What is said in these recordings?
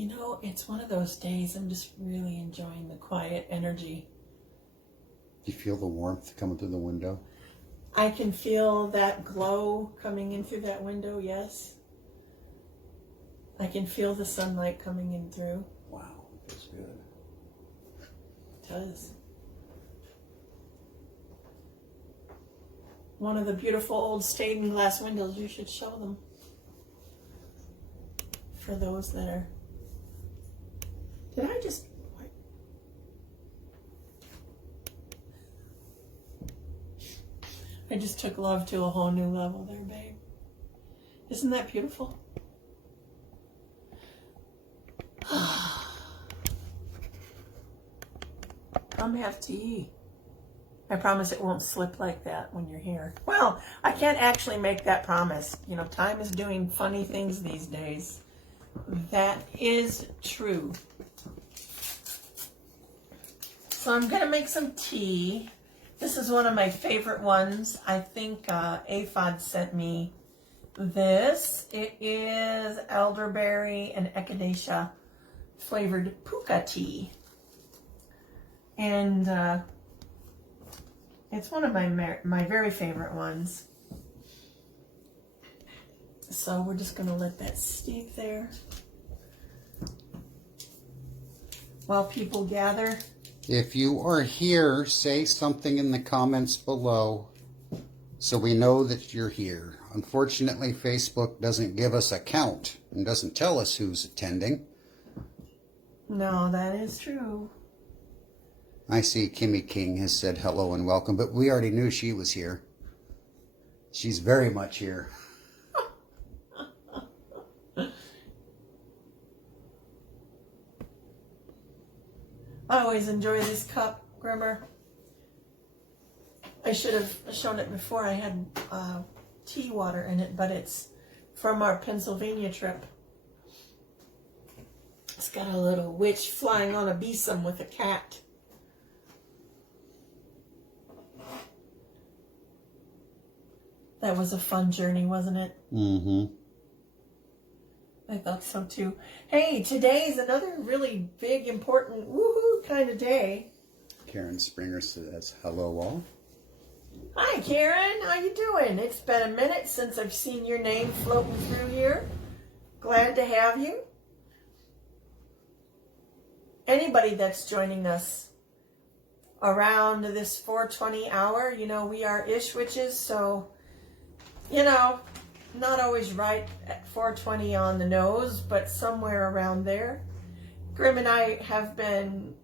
You know, it's one of those days I'm just really enjoying the quiet energy. Do you feel the warmth coming through the window? I can feel that glow coming in through that window, yes. I can feel the sunlight coming in through. Wow, that's good. It does. One of the beautiful old stained glass windows, you should show them. For those that are... Did I just... I just took love to a whole new level there, babe. Isn't that beautiful? Come have tea. I promise it won't slip like that when you're here. Well, I can't actually make that promise. You know, time is doing funny things these days. That is true. So I'm going to make some tea. This is one of my favorite ones. I think Aphod sent me this. It is elderberry and echinacea flavored puka tea. And it's one of my very favorite ones. So we're just going to let that steep there while people gather. If you are here, say something in the comments below so we know that you're here. Unfortunately, Facebook doesn't give us a count and doesn't tell us who's attending. No, that is true. I see Kimmy King has said hello and welcome, but we already knew she was here. She's very much here. I always enjoy this cup, Grimmer. I should have shown it before. I had tea water in it, but it's from our Pennsylvania trip. It's got a little witch flying on a besom with a cat. That was a fun journey, wasn't it? Mm-hmm. I thought so too. Hey, today is another really big, important, woohoo kind of day. Karen Springer says hello all. Hi, Karen. How you doing? It's been a minute since I've seen your name floating through here. Glad to have you. Anybody that's joining us around this 4:20 hour, you know, we are ish witches, so, you know, not always right at 4:20 on the nose, but somewhere around there. Grymm and I have been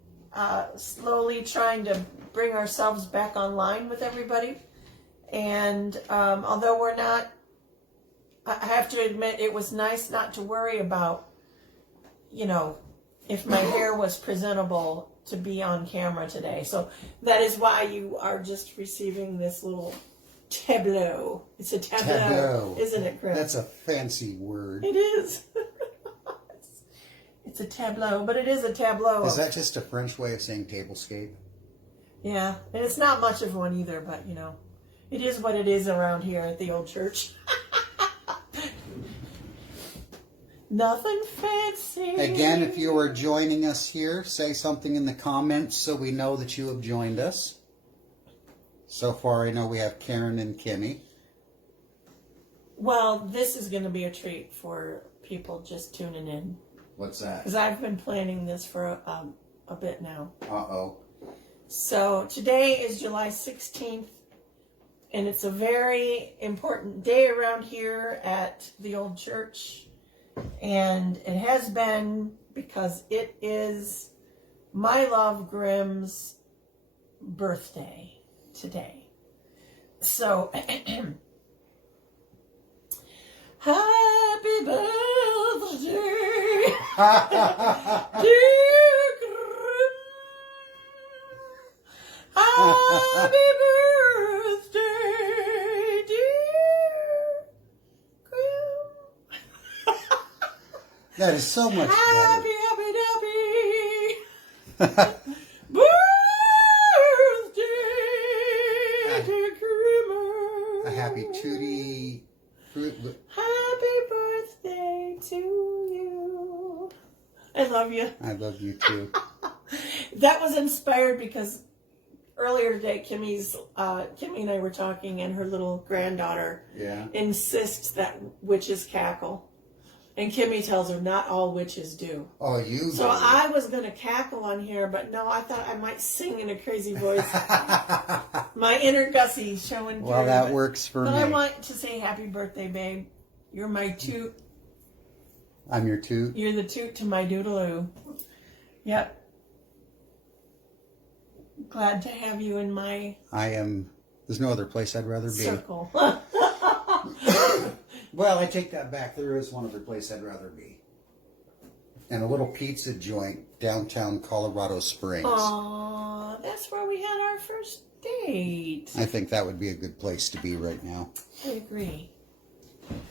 slowly trying to bring ourselves back online with everybody. And although we're not, I have to admit, it was nice not to worry about, you know, if my hair was presentable to be on camera today. So that is why you are just receiving this little tableau. It's a tableau, isn't it, Grymm? That's a fancy word. It is. It's a tableau, but it is a tableau. Is that just a French way of saying tablescape? Yeah, and it's not much of one either, but, you know, it is what it is around here at the old church. Nothing fancy. Again, if you are joining us here, say something in the comments so we know that you have joined us. So far, I know we have Karen and Kimmy. Well, this is going to be a treat for people just tuning in. What's that? Because I've been planning this for a bit now. Uh-oh. So today is July 16th, and it's a very important day around here at the old church. And it has been because it is my love Grymm's birthday today. So, happy birthday, dear Grymm. Happy birthday, dear Grymm. That is so much Happy, better. happy, happy birthday, dear Grimmer. A happy tutti fruit. Happy birthday to you. I love you. I love you too. That was inspired because earlier today, Kimmy and I were talking, and her little granddaughter insists that witches cackle. And Kimmy tells her not all witches do. Oh, you So I was going to cackle on here, but no, I thought I might sing in a crazy voice. My inner Gussie showing through. Well, that works for me. But I want to say happy birthday, babe. You're my toot. I'm your toot? You're the toot to my doodaloo. Yep. Glad to have you in my... I am... There's no other place I'd rather be. Circle. Well, I take that back. There is one other place I'd rather be. And a little pizza joint downtown Colorado Springs. Aw, that's where we had our first date. I think that would be a good place to be right now. I agree.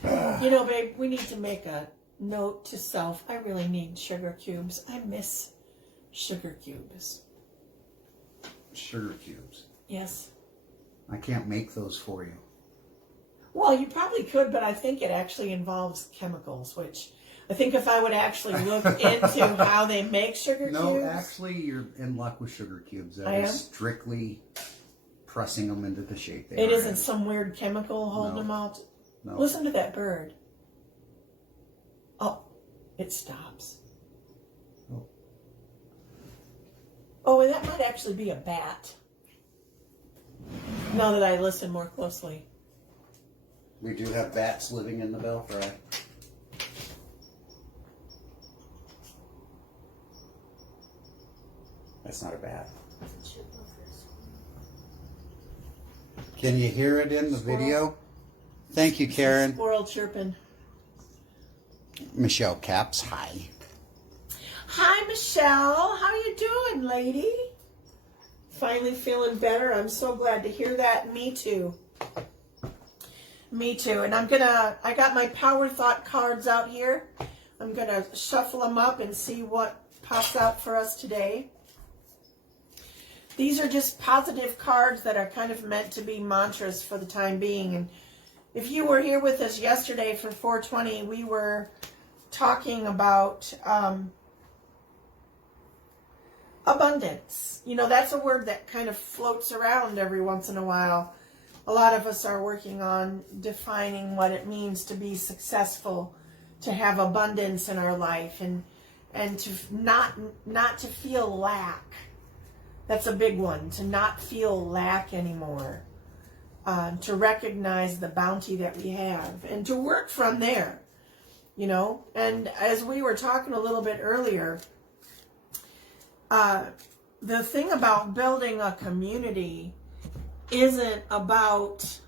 You know, babe, we need to make a note to self. I really need sugar cubes. I miss sugar cubes. Sugar cubes. Yes. I can't make those for you. Well, you probably could, but I think it actually involves chemicals, which I think if I would actually look into how they make sugar cubes. No, actually, you're in luck with sugar cubes. That is strictly pressing them into the shape they are. It isn't some weird chemical holding them out. No. Listen to that bird. Oh, it stops. Oh, and that might actually be a bat. Now that I listen more closely. We do have bats living in the belfry. That's not a bat. Can you hear it in the video? Thank you, Karen. Squirrel chirping. Michelle Caps, hi. Hi, Michelle. How you doing, lady? Finally feeling better. I'm so glad to hear that. Me too. Me too. And I got my Power Thought cards out here. I'm going to shuffle them up and see what pops out for us today. These are just positive cards that are kind of meant to be mantras for the time being. And if you were here with us yesterday for 420, we were talking about abundance. You know, that's a word that kind of floats around every once in a while. A lot of us are working on defining what it means to be successful, to have abundance in our life, and to not to feel lack. That's a big one, to not feel lack anymore. To recognize the bounty that we have and to work from there, you know. And as we were talking a little bit earlier, the thing about building a community isn't about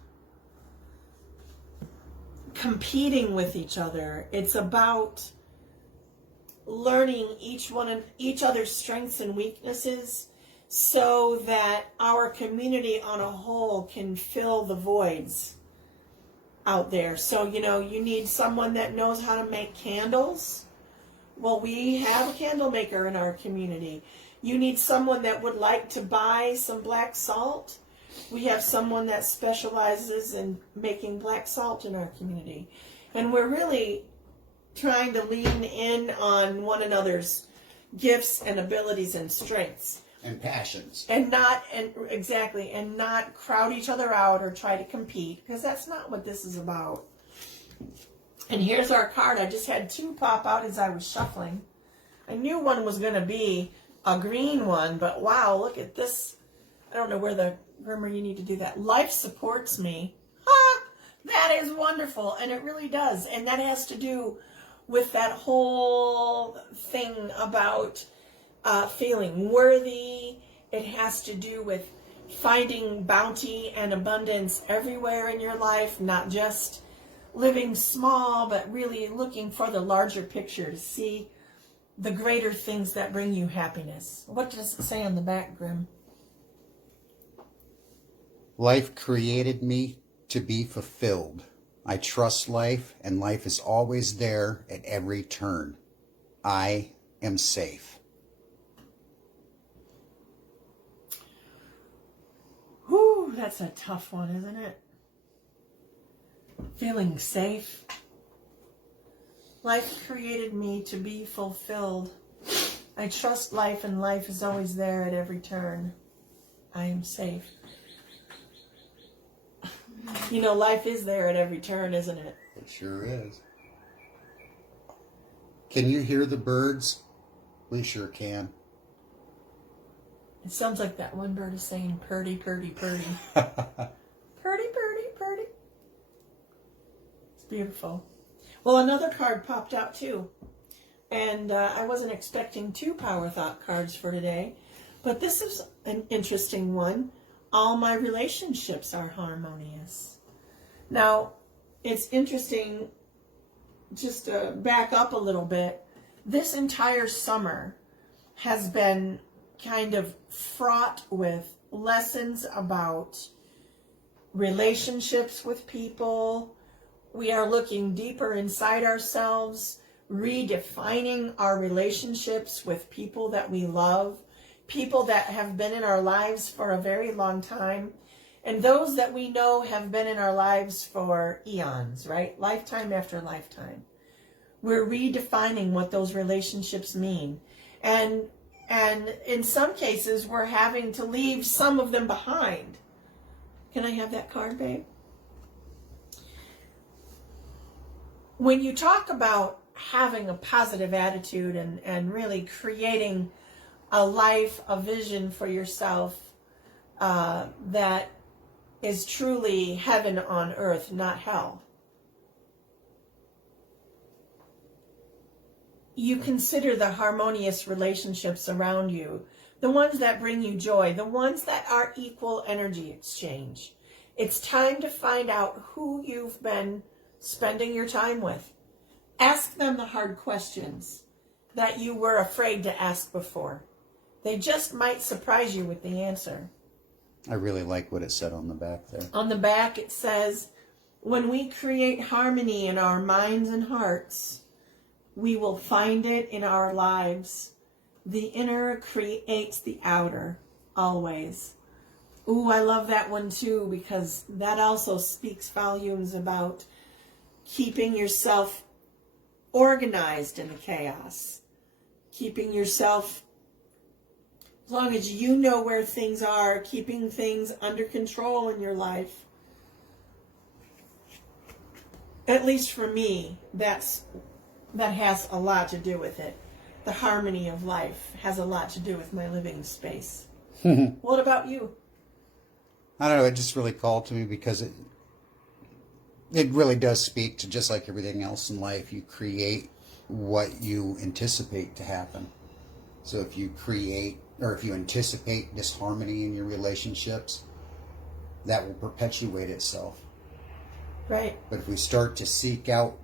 competing with each other. It's about learning each other's strengths and weaknesses so that our community on a whole can fill the voids out there. So, you know, you need someone that knows how to make candles. Well, we have a candle maker in our community. You need someone that would like to buy some black salt. We have someone that specializes in making black salt in our community. And we're really trying to lean in on one another's gifts and abilities and strengths. And passions. And not crowd each other out or try to compete, because that's not what this is about. And here's our card. I just had two pop out as I was shuffling. I knew one was going to be a green one, but wow, look at this. I don't know where the Grimmer, you need to do that. Life supports me. Ha! That is wonderful, and it really does. And that has to do with that whole thing about feeling worthy. It has to do with finding bounty and abundance everywhere in your life, not just living small, but really looking for the larger picture to see the greater things that bring you happiness. What does it say on the back, Grymm? Life created me to be fulfilled. I trust life, and life is always there at every turn. I am safe. Whew, that's a tough one, isn't it? Feeling safe. Life created me to be fulfilled. I trust life, and life is always there at every turn. I am safe. You know, life is there at every turn, isn't it? It sure is. Can you hear the birds? We sure can. It sounds like that one bird is saying, purdy, purdy, purdy. Purdy, purdy, purdy. It's beautiful. Well, another card popped out too. And I wasn't expecting 2 Power Thought cards for today. But this is an interesting one. All my relationships are harmonious. Now, it's interesting, just to back up a little bit, this entire summer has been kind of fraught with lessons about relationships with people. We are looking deeper inside ourselves, redefining our relationships with people that we love, people that have been in our lives for a very long time, and those that we know have been in our lives for eons, right? Lifetime after lifetime. We're redefining what those relationships mean. And in some cases, we're having to leave some of them behind. Can I have that card, babe? When you talk about having a positive attitude and really creating a life, a vision for yourself that is truly heaven on earth, not hell, you consider the harmonious relationships around you, the ones that bring you joy, the ones that are equal energy exchange. It's time to find out who you've been spending your time with. Ask them the hard questions that you were afraid to ask before. They just might surprise you with the answer. I really like what it said on the back there. On the back it says, when we create harmony in our minds and hearts, we will find it in our lives. The inner creates the outer, always. Ooh, I love that one too, because that also speaks volumes about keeping yourself organized in the chaos. Keeping yourself, as long as you know where things are, keeping things under control in your life. At least for me, that has a lot to do with it. The harmony of life has a lot to do with my living space. What about you? I don't know, it just really called to me because it really does speak to, just like everything else in life, you create what you anticipate to happen. So if you create, or if you anticipate disharmony in your relationships, that will perpetuate itself. Right. But if we start to seek out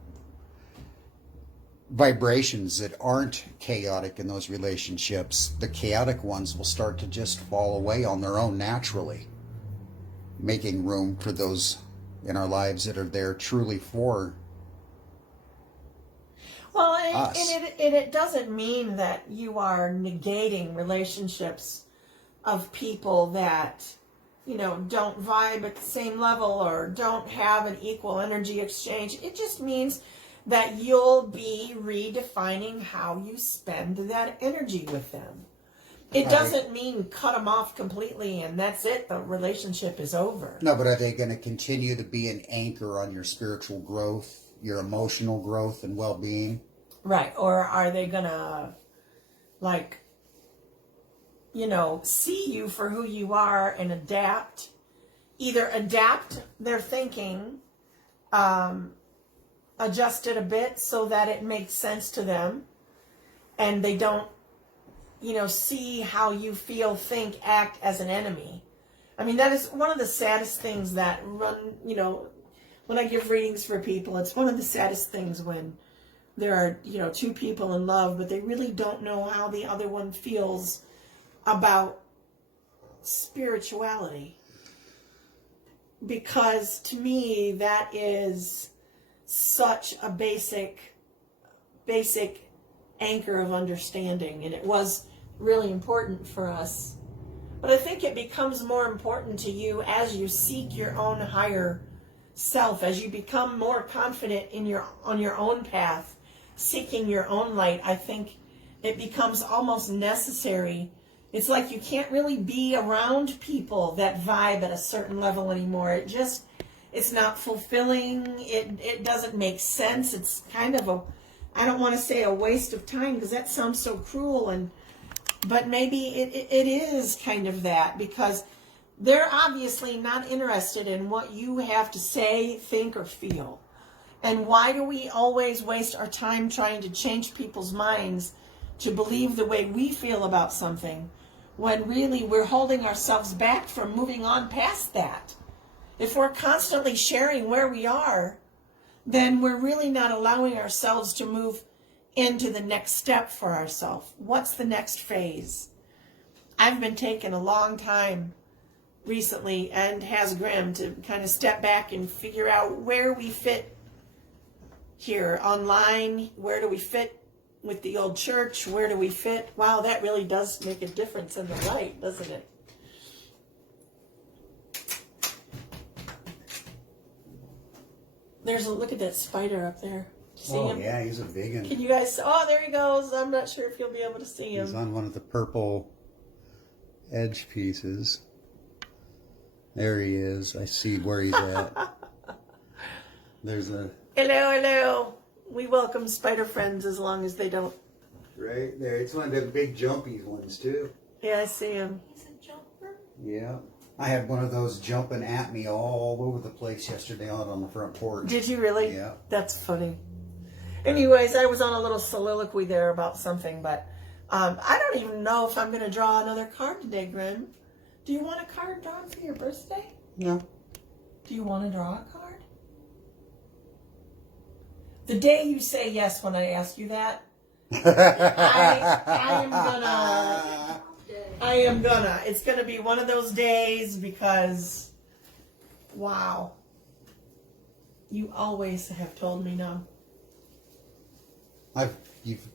vibrations that aren't chaotic in those relationships, the chaotic ones will start to just fall away on their own naturally, making room for those in our lives that are there truly for us. And it doesn't mean that you are negating relationships of people that, you know, don't vibe at the same level or don't have an equal energy exchange. It just means that you'll be redefining how you spend that energy with them. It doesn't mean cut them off completely and that's it, the relationship is over. No, but are they going to continue to be an anchor on your spiritual growth, your emotional growth and well-being? Right. Or are they going to, like, you know, see you for who you are and adapt? Either adapt their thinking, adjust it a bit so that it makes sense to them and they don't, you know, see how you feel, think, act as an enemy. I mean, that is one of the saddest things that run, you know, when I give readings for people, it's one of the saddest things when there are, you know, 2 people in love, but they really don't know how the other one feels about spirituality. Because to me, that is such a basic anchor of understanding, and it was really important for us. But I think it becomes more important to you as you seek your own higher self, as you become more confident in on your own path, seeking your own light. I think it becomes almost necessary. It's like you can't really be around people that vibe at a certain level anymore. It's not fulfilling. It doesn't make sense. It's kind of I don't want to say a waste of time because that sounds so cruel, but maybe it is kind of that, because they're obviously not interested in what you have to say, think, or feel. And why do we always waste our time trying to change people's minds to believe the way we feel about something, when really we're holding ourselves back from moving on past that? If we're constantly sharing where we are, then we're really not allowing ourselves to move into the next step for ourselves. What's the next phase? I've been taking a long time recently, and has Grymm, to kind of step back and figure out where we fit here online. Where do we fit with the old church? Where do we fit? Wow, that really does make a difference in the light, doesn't it? Look at that spider up there. See him? Yeah, he's a big one. Can you guys? Oh, there he goes. I'm not sure if you'll be able to see him. He's on one of the purple edge pieces. There he is. I see where he's at. There's a... Hello. We welcome spider friends as long as they don't... Right there. It's one of the big jumpy ones, too. Yeah, I see him. He's a jumper. Yeah. I had one of those jumping at me all over the place yesterday out on the front porch. Did you really? Yeah. That's funny. Anyways, I was on a little soliloquy there about something, but I don't even know if I'm going to draw another card today, Grymm. Do you want a card drawn for your birthday? No. Do you want to draw a card? The day you say yes when I ask you that, I am gonna. It's gonna be one of those days, because, wow. You always have told me no. You've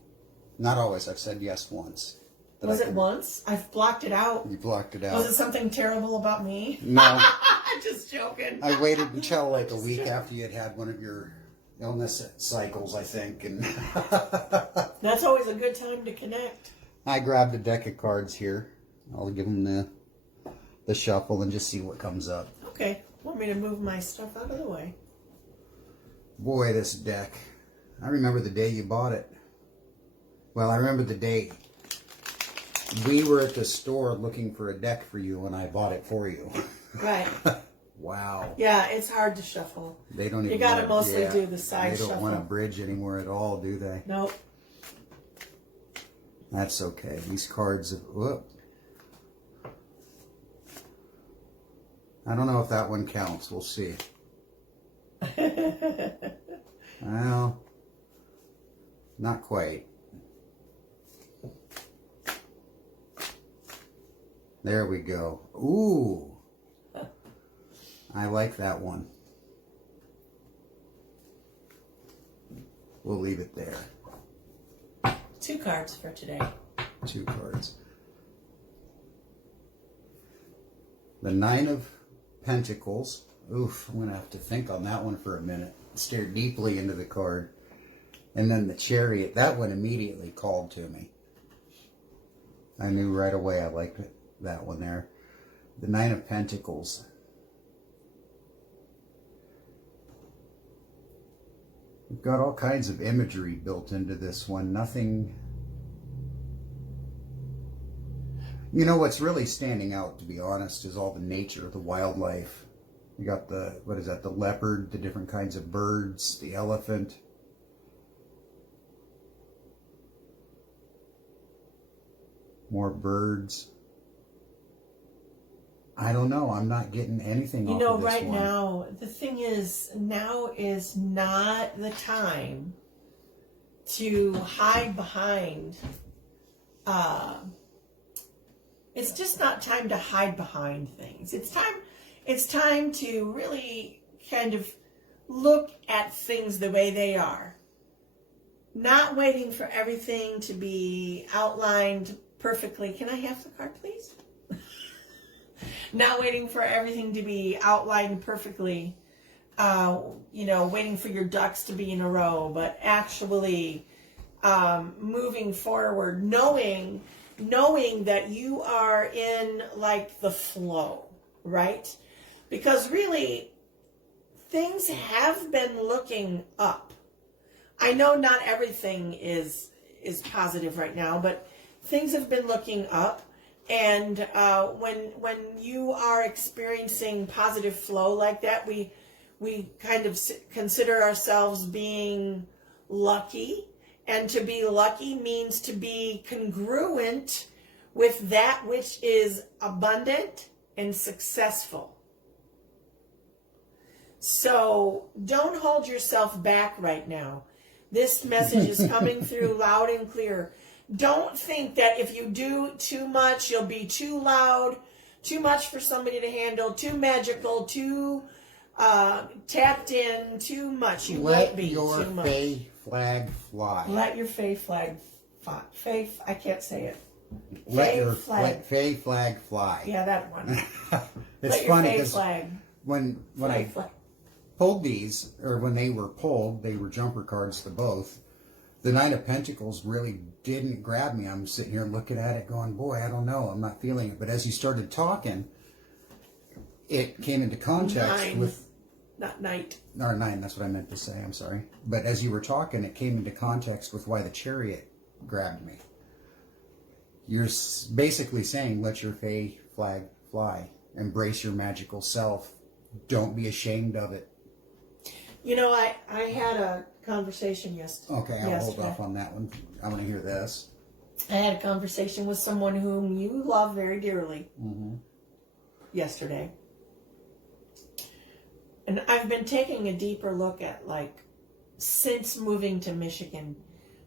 not always. I've said yes once. Was it once? I've blocked it out. You blocked it out. Was it something terrible about me? No. I'm just joking. I waited until like a week after you had had one of your illness cycles, I think, and That's always a good time to connect. I grabbed a deck of cards here. I'll give them the shuffle and just see what comes up. Okay. Want me to move my stuff out of the way? Boy, this deck. I remember the day you bought it. Well, I remember the day we were at the store looking for a deck for you, and I bought it for you. Right. Wow. Yeah, it's hard to shuffle. They don't even. You gotta mostly do the side shuffle. They don't want shuffle. a bridge anymore at all, do they? Nope. That's okay. These cards. Whoop. I don't know if that one counts. We'll see. Well, not quite. There we go. Ooh. I like that one. We'll leave it there. 2 cards for today. 2 cards. The 9 of Pentacles. Oof, I'm going to have to think on that one for a minute. Stare deeply into the card. And then the Chariot. That one immediately called to me. I knew right away I liked that one there. The 9 of Pentacles. We've got all kinds of imagery built into this one. Nothing... You know, what's really standing out, to be honest, is all the nature, the wildlife. You got the, what is that, the leopard, the different kinds of birds, the elephant. More birds. I don't know. I'm not getting anything off of this right one. now, the thing is, now is not the time to hide behind, it's just not time to hide behind things. It's time to really kind of look at things the way they are. Not waiting for everything to be outlined perfectly. Can I have the card, please? Not waiting for everything to be outlined perfectly, waiting for your ducks to be in a row, but actually moving forward, knowing that you are in like the flow, right? Because really, things have been looking up. I know not everything is positive right now, but things have been looking up. And when you are experiencing positive flow like that, we kind of consider ourselves being lucky. And to be lucky means to be congruent with that which is abundant and successful. So don't hold yourself back right now. This message is coming through loud and clear. Don't think that if you do too much, you'll be too loud, too much for somebody to handle, too magical, too tapped in, too much. You won't be too much. Let your fae flag fly. Let your fae flag fly. Fae, I can't say it. Let your fae flag fly. Yeah, that one. It's Let funny your because when I pulled these, or when they were pulled, they were jumper cards to both. The Nine of Pentacles really didn't grab me. I'm sitting here looking at it going, boy, I don't know. I'm not feeling it. But as you started talking, it came into context with... Not night. Or 9, that's what I meant to say. I'm sorry. But as you were talking, it came into context with why the Chariot grabbed me. You're basically saying, let your fae flag fly. Embrace your magical self. Don't be ashamed of it. You know, I had a conversation yesterday. Okay, I'll hold off on that one. I want to hear this. I had a conversation with someone whom you love very dearly yesterday. And I've been taking a deeper look at, like, since moving to Michigan,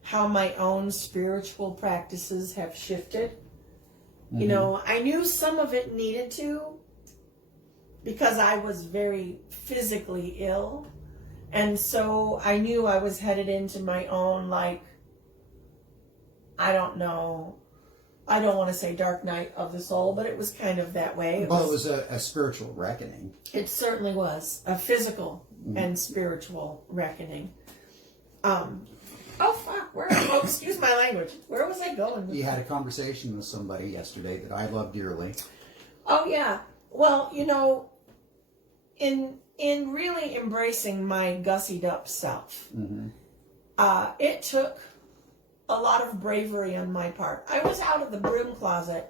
how my own spiritual practices have shifted. You know, I knew some of it needed to because I was very physically ill. And so I knew I was headed into my own, like, I don't know, I don't want to say dark night of the soul, but it was kind of that way. It was a spiritual reckoning. It certainly was. A physical and spiritual reckoning. Oh, fuck. Oh, excuse my language. Where was I going? You had a conversation with somebody yesterday that I love dearly. Oh, yeah. Well, you know, in really embracing my gussied up self, it took a lot of bravery on my part. I was out of the broom closet,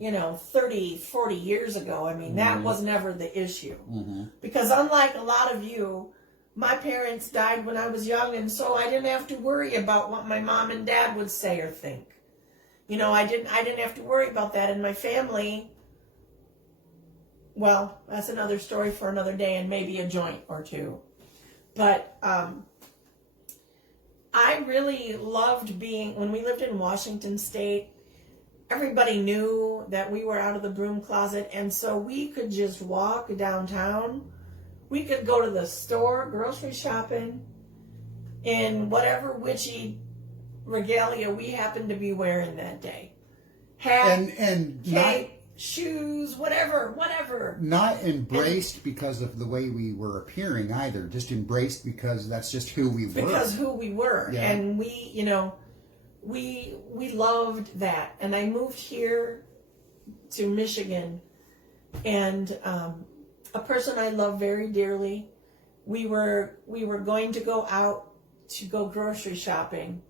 30, 40 years ago. I mean, that was never the issue. Because unlike a lot of you, my parents died when I was young, and so I didn't have to worry about what my mom and dad would say or think. I didn't have to worry about that. And my family, well, that's another story for another day and maybe a joint or two. But I really loved when we lived in Washington State, everybody knew that we were out of the broom closet, and so we could just walk downtown. We could go to the store, grocery shopping, in whatever witchy regalia we happened to be wearing that day. Hat, and cape, shoes, whatever. Not embraced because of the way we were appearing either. Just embraced because that's just who we were. Because who we were. Yeah. And we loved that. And I moved here to Michigan, and a person I love very dearly, we were going to go out to go grocery shopping,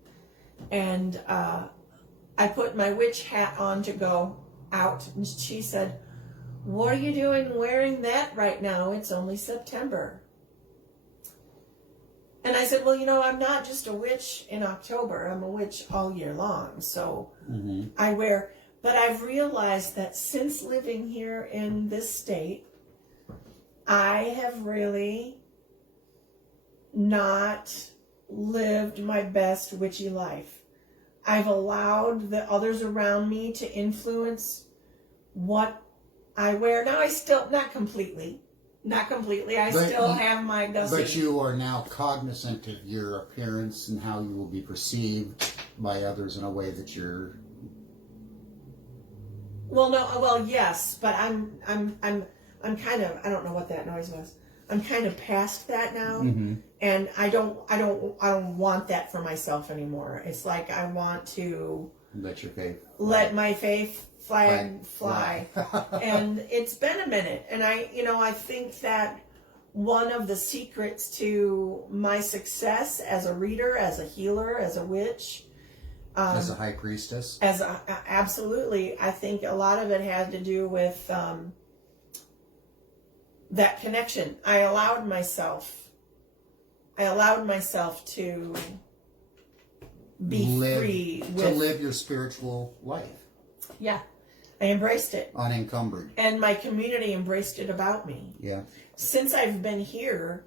and I put my witch hat on to go out, and she said, "What are you doing wearing that right now? It's only September." And I said, "Well, I'm not just a witch in October. I'm a witch all year long. So I wear," but I've realized that since living here in this state, I have really not lived my best witchy life. I've allowed the others around me to influence what I wear. Now, I still, not completely. I still have my gusset. But you are now cognizant of your appearance and how you will be perceived by others in a way that you're... Well, yes, but I'm kind of, I don't know what that noise was. I'm kind of past that now, Mm-hmm. and I don't want that for myself anymore. It's like I want to let my faith flag fly. And it's been a minute, and I think that one of the secrets to my success as a reader, as a healer, as a witch, as a high priestess, absolutely, I think a lot of it had to do with that connection. I allowed myself to be free to live your spiritual life. Yeah, I embraced it, unencumbered, and my community embraced it about me. Yeah. Since I've been here,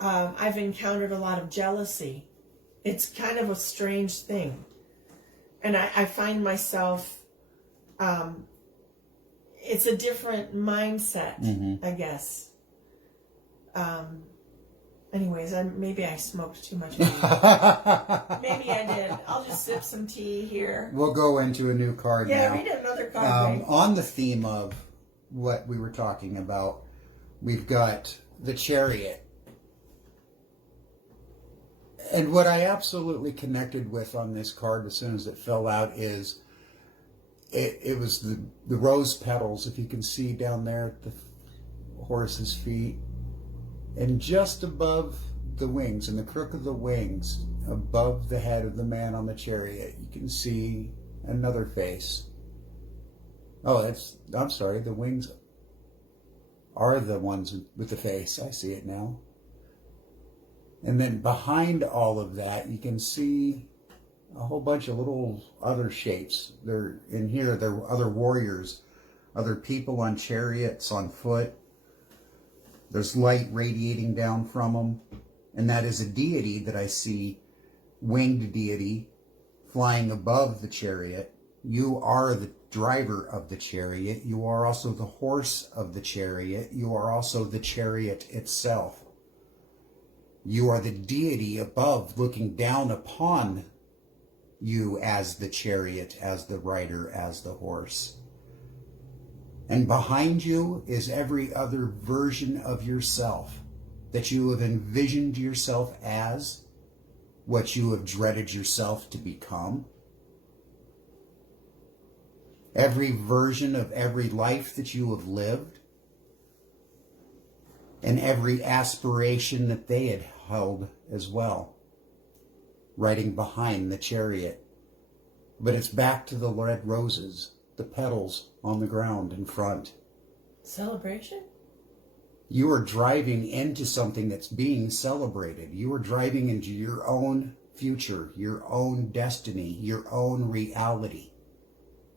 I've encountered a lot of jealousy. It's kind of a strange thing, and I find myself. It's a different mindset, I guess. Anyways, maybe I smoked too much. Maybe I did. I'll just sip some tea here. We'll go into a new card now. Yeah, read another card. On the theme of what we were talking about, we've got the Chariot. And what I absolutely connected with on this card as soon as it fell out is it was the rose petals, if you can see down there at the horse's feet. And just above the wings, in the crook of the wings, above the head of the man on the chariot, you can see another face. Oh, I'm sorry, the wings are the ones with the face. I see it now. And then behind all of that, you can see a whole bunch of little other shapes. They're in here, they're other warriors, other people on chariots, on foot. There's light radiating down from them. And that is a deity that I see, winged deity, flying above the chariot. You are the driver of the chariot. You are also the horse of the chariot. You are also the chariot itself. You are the deity above, looking down upon you as the chariot, as the rider, as the horse. And behind you is every other version of yourself that you have envisioned yourself as, what you have dreaded yourself to become. Every version of every life that you have lived, and every aspiration that they had held as well, riding behind the chariot. But it's back to the red roses, the petals on the ground in front. Celebration? You are driving into something that's being celebrated. You are driving into your own future, your own destiny, your own reality.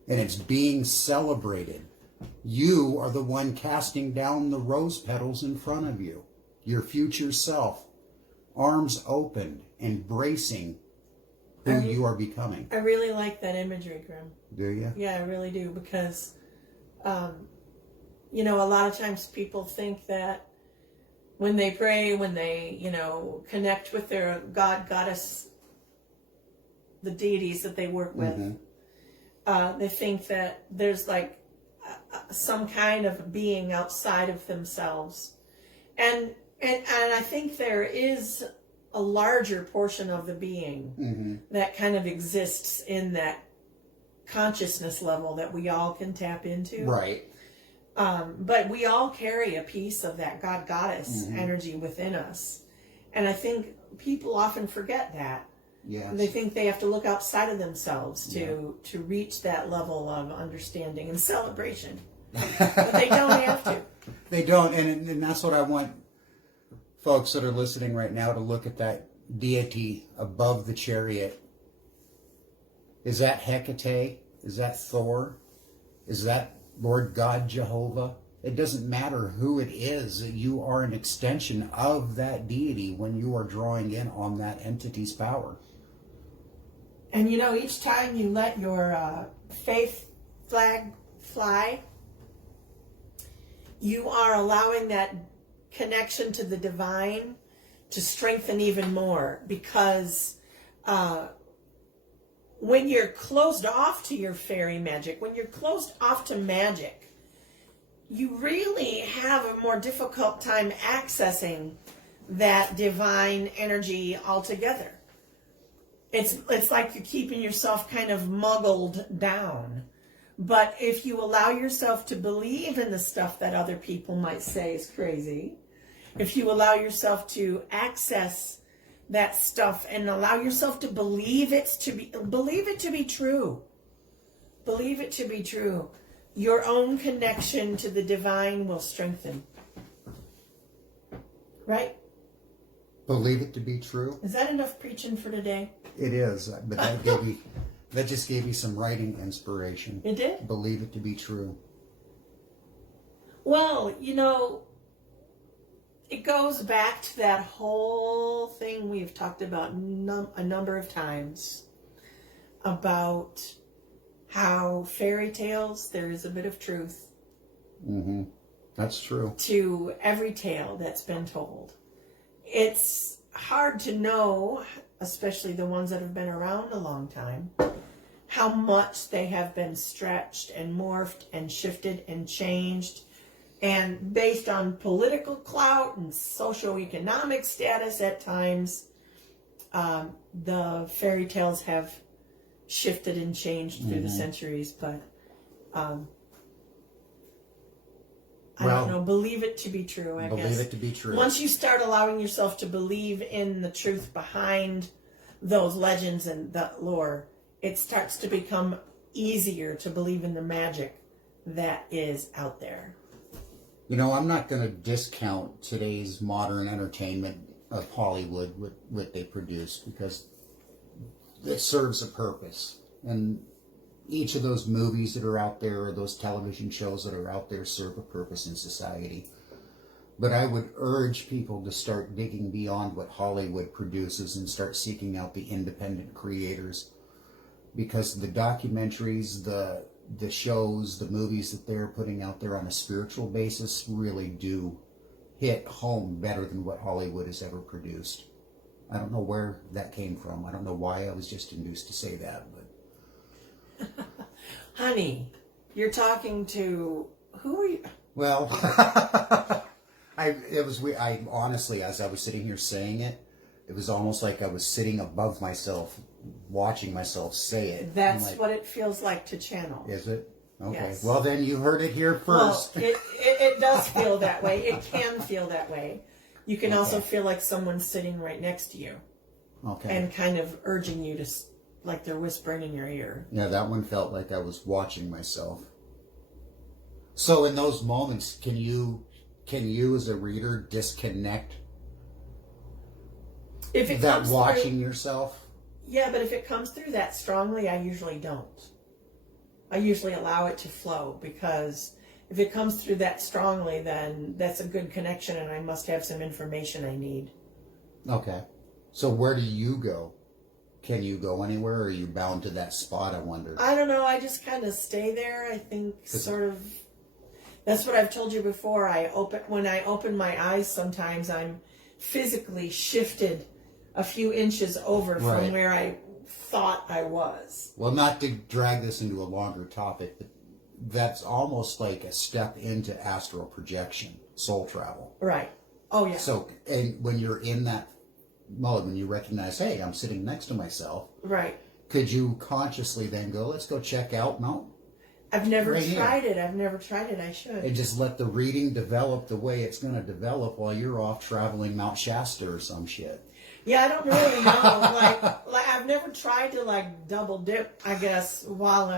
And it's being celebrated. You are the one casting down the rose petals in front of you. Your future self, arms open, embracing who you are becoming. I really like that imagery, Grymm. Do you? Yeah, I really do, because, a lot of times people think that when they pray, when they, connect with their God, goddess, the deities that they work with, they think that there's like some kind of being outside of themselves. And I think there is a larger portion of the being that kind of exists in that consciousness level that we all can tap into. Right. But we all carry a piece of that God goddess energy within us. And I think people often forget that. Yes. They think they have to look outside of themselves to reach that level of understanding and celebration. But they don't have to. They don't. And that's what I want folks that are listening right now to look at that deity above the chariot. Is that Hecate? Is that Thor? Is that Lord God Jehovah? It doesn't matter who it is. You are an extension of that deity when you are drawing in on that entity's power. And each time you let your faith flag fly, you are allowing that connection to the divine to strengthen even more, because when you're closed off to your fairy magic, when you're closed off to magic, you really have a more difficult time accessing that divine energy altogether. It's like you're keeping yourself kind of muggled down. But if you allow yourself to believe in the stuff that other people might say is crazy, if you allow yourself to access that stuff and allow yourself to believe it to be true, believe it to be true, your own connection to the divine will strengthen. Right? Believe it to be true. Is that enough preaching for today? It is, but that just gave me some writing inspiration. It did? Believe it to be true. Well, it goes back to that whole thing we've talked about a number of times about how fairy tales, there is a bit of truth. Mm-hmm. That's true. To every tale that's been told. It's hard to know, especially the ones that have been around a long time, how much they have been stretched and morphed and shifted and changed. And based on political clout and socioeconomic status at times, the fairy tales have shifted and changed through the centuries. But I don't know, believe it to be true, I guess. Believe it to be true. Once you start allowing yourself to believe in the truth behind those legends and that lore, it starts to become easier to believe in the magic that is out there. I'm not going to discount today's modern entertainment of Hollywood, what they produce, because it serves a purpose. And each of those movies that are out there, or those television shows that are out there, serve a purpose in society. But I would urge people to start digging beyond what Hollywood produces and start seeking out the independent creators. Because the documentaries, the shows, the movies that they're putting out there on a spiritual basis really do hit home better than what Hollywood has ever produced. I don't know where that came from. I don't know why I was just induced to say that, but honey, you're talking to who are you? Well, I honestly, as I was sitting here saying it, it was almost like I was sitting above myself, watching myself say it. That's what it feels like to channel. Is it? Okay. Yes. Well, then you heard it here first. Well, it does feel that way. It can feel that way. You can also feel like someone's sitting right next to you. Okay. And kind of urging you to, like they're whispering in your ear. Yeah, that one felt like I was watching myself. So in those moments, can you as a reader disconnect if it that comes watching through, yourself? Yeah, but if it comes through that strongly, I usually don't. I usually allow it to flow, because if it comes through that strongly, then that's a good connection and I must have some information I need. Okay. So where do you go? Can you go anywhere, or are you bound to that spot, I wonder? I don't know. I just kind of stay there. I think sort of, that's what I've told you before. When I open my eyes, sometimes I'm physically shifted a few inches over from where I thought I was. Well, not to drag this into a longer topic, but that's almost like a step into astral projection, soul travel. Right. Oh, yeah. So, and when you're in that mode, when you recognize, hey, I'm sitting next to myself. Right. Could you consciously then go, let's go check out Mount? I've never tried it. I should. And just let the reading develop the way it's going to develop while you're off traveling Mount Shasta or some shit. Yeah, I don't really know. like I've never tried to double dip, I guess, while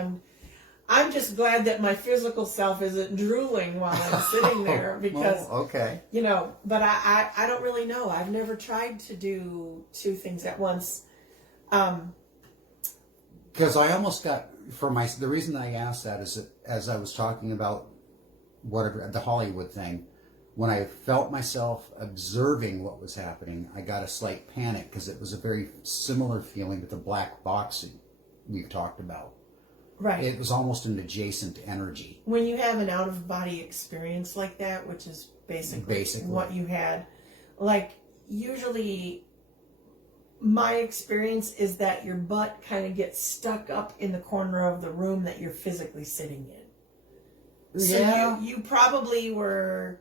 I'm just glad that my physical self isn't drooling while I'm sitting there, because, but I don't really know. I've never tried to do two things at once. Because I almost got, the reason I asked that is that as I was talking about the Hollywood thing, when I felt myself observing what was happening, I got a slight panic, because it was a very similar feeling with the black boxing we've talked about. Right. It was almost an adjacent energy. When you have an out-of-body experience like that, which is basically what you had, usually my experience is that your butt kind of gets stuck up in the corner of the room that you're physically sitting in. So Yeah. you probably were,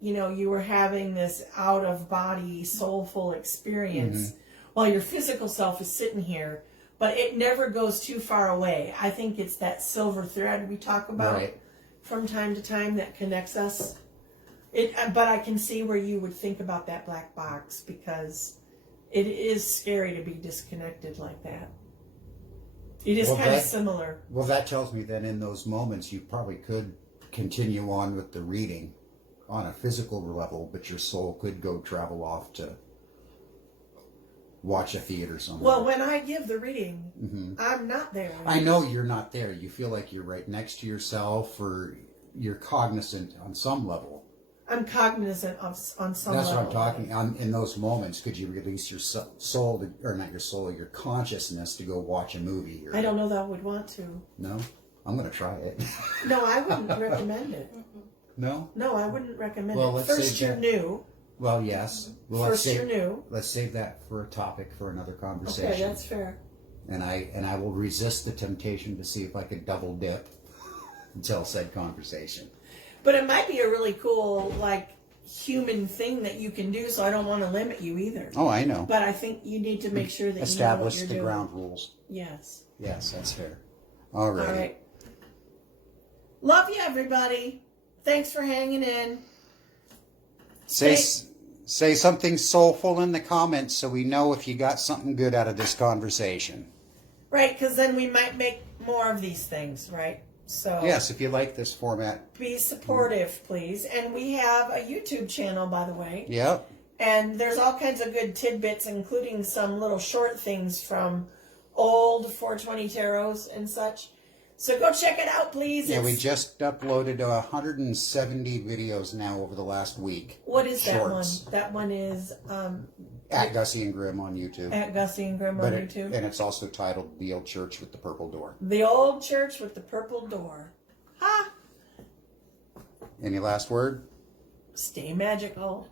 you were having this out of body soulful experience while your physical self is sitting here, but it never goes too far away. I think it's that silver thread we talk about from time to time that connects us. But I can see where you would think about that black box, because it is scary to be disconnected like that. It is kind of similar. Well, that tells me that in those moments you probably could continue on with the reading on a physical level, but your soul could go travel off to watch a theater somewhere. Well, when I give the reading, I'm not there. I know you're not there. You feel like you're right next to yourself, or you're cognizant on some level. I'm cognizant on some That's level. what I'm talking on. In those moments, could you release your soul, or not your soul, your consciousness to go watch a movie? I don't know that I would want to. No? I'm going to try it. No, I wouldn't recommend it. No? No, I wouldn't recommend Well, it. let's First, say you're that- new. Well, yes. Well, First, you're new. Let's save that for a topic for another conversation. Okay, that's fair. And I will resist the temptation to see if I could double dip until said conversation. But it might be a really cool, human thing that you can do, so I don't want to limit you either. Oh, I know. But I think you need to make sure that Establish you know what the you're ground rules. doing. Yes. Yes, that's fair. All right. All right. Love you, everybody. Thanks for hanging in. Say something soulful in the comments so we know if you got something good out of this conversation. Right, because then we might make more of these things, right? So Yes, if you like this format. be supportive, please. And we have a YouTube channel, by the way. Yep. And there's all kinds of good tidbits, including some little short things from old 420 tarots and such. So go check it out, please. Yeah, we just uploaded 170 videos now over the last week. What is Shorts. that one? That one is At Gussie and Grymm on YouTube. at Gussie and Grymm on YouTube. And it's also titled The Old Church with the Purple Door. The Old Church with the Purple Door. Ha! Any last word? Stay magical.